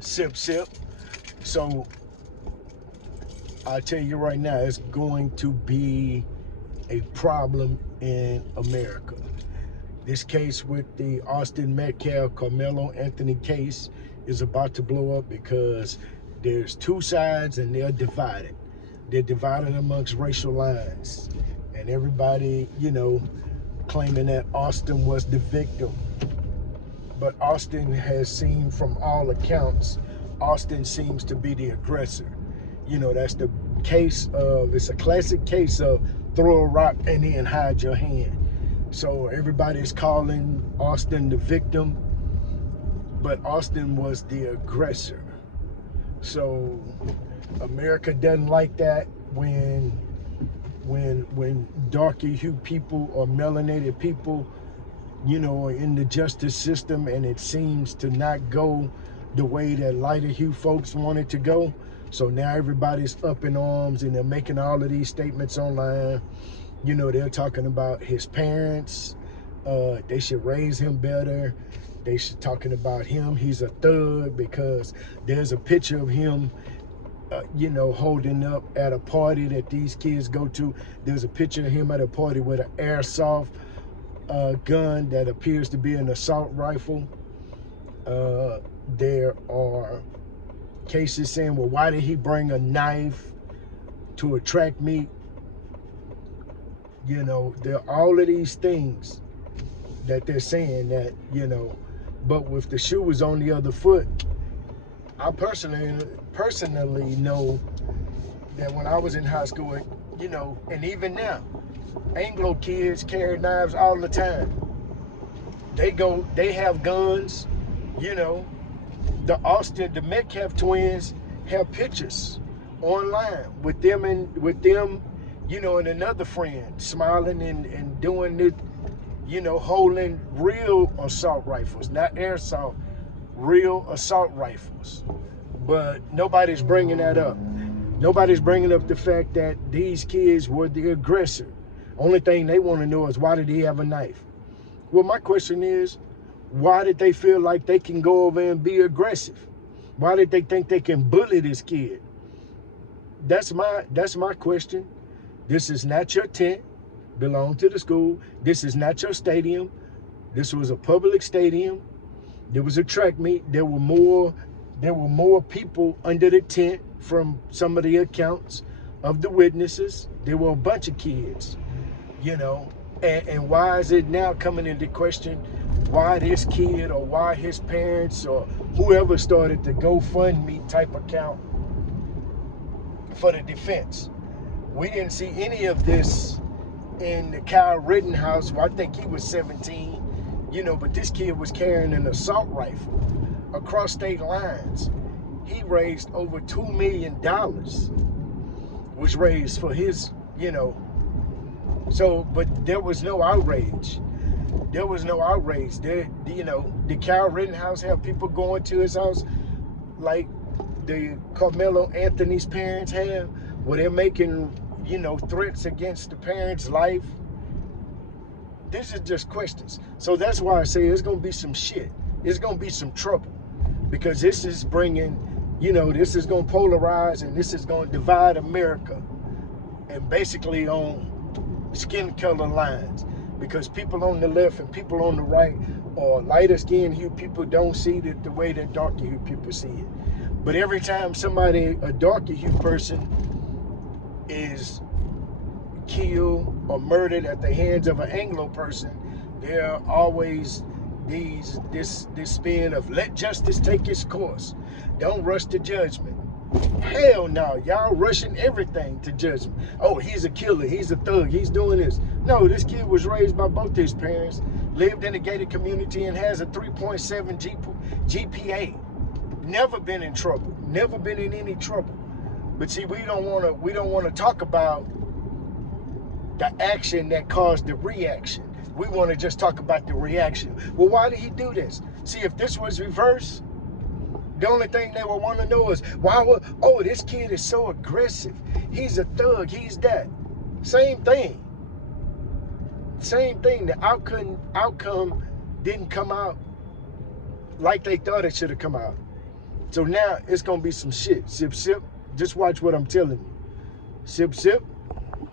Sip, sip. So I tell you right now, it's going to be a problem in America. This case with the Austin Metcalf Carmelo Anthony case is about to blow up because there's two sides and they're divided. They're divided amongst racial lines. And everybody, claiming that Austin was the victim. But Austin has seen, from all accounts, Austin seems to be the aggressor. That's the case of, it's a classic case of throw a rock and then hide your hand. So everybody's calling Austin the victim, but Austin was the aggressor. So America doesn't like that when darker hued people or melanated people, are in the justice system, and it seems to not go the way that lighter hued folks want it to go. So now everybody's up in arms and they're making all of these statements online. They're talking about his parents. They should raise him better. They should talking about him. He's a thug because there's a picture of him, holding up at a party that these kids go to. There's a picture of him at a party with an airsoft gun that appears to be an assault rifle. There are cases saying, well, why did he bring a knife to a track meet? There are all of these things that they're saying that, but with the shoe was on the other foot, I personally know that when I was in high school, and even now, Anglo kids carry knives all the time. They have guns, the Metcalf twins have pictures online with them and another friend smiling and doing it, holding real assault rifles, not airsoft, real assault rifles. But nobody's bringing that up. Nobody's bringing up the fact that these kids were the aggressor. Only thing they want to know is, why did he have a knife? Well, my question is, why did they feel like they can go over and be aggressive? Why did they think they can bully this kid? That's my question. This is not your tent, belong to the school. This is not your stadium. This was a public stadium. There was a track meet. There were more people under the tent from some of the accounts of the witnesses. There were a bunch of kids, and why is it now coming into question why this kid or why his parents or whoever started the GoFundMe type account for the defense? We didn't see any of this in the Kyle Rittenhouse, where I think he was 17, but this kid was carrying an assault rifle across state lines. He raised over $2 million, was raised for his, so, but there was no outrage. There was no outrage. The Kyle Rittenhouse have people going to his house like the Carmelo Anthony's parents have, where they're making, threats against the parents' life? This is just questions. So that's why I say it's going to be some shit. It's going to be some trouble, because this is bringing, this is going to polarize, and this is going to divide America, and basically on skin color lines, because people on the left and people on the right, or lighter skin hue people, don't see it the way that darker hue people see it. But every time a darker hue person is killed or murdered at the hands of an Anglo person, there are always this spin of, let justice take its course. Don't rush to judgment. Hell no, y'all rushing everything to judgment. Oh, he's a killer, he's a thug, he's doing this. No, this kid was raised by both his parents, lived in a gated community, and has a 3.7 GPA. Never been in trouble, never been in any trouble. But see, we don't want to talk about the action that caused the reaction. We want to just talk about the reaction. Well, why did he do this? See, if this was reversed, the only thing they would want to know is, this kid is so aggressive. He's a thug, he's that. Same thing. The outcome didn't come out like they thought it should have come out. So now it's gonna be some shit. Sip, sip. Just watch what I'm telling you. Sip, sip.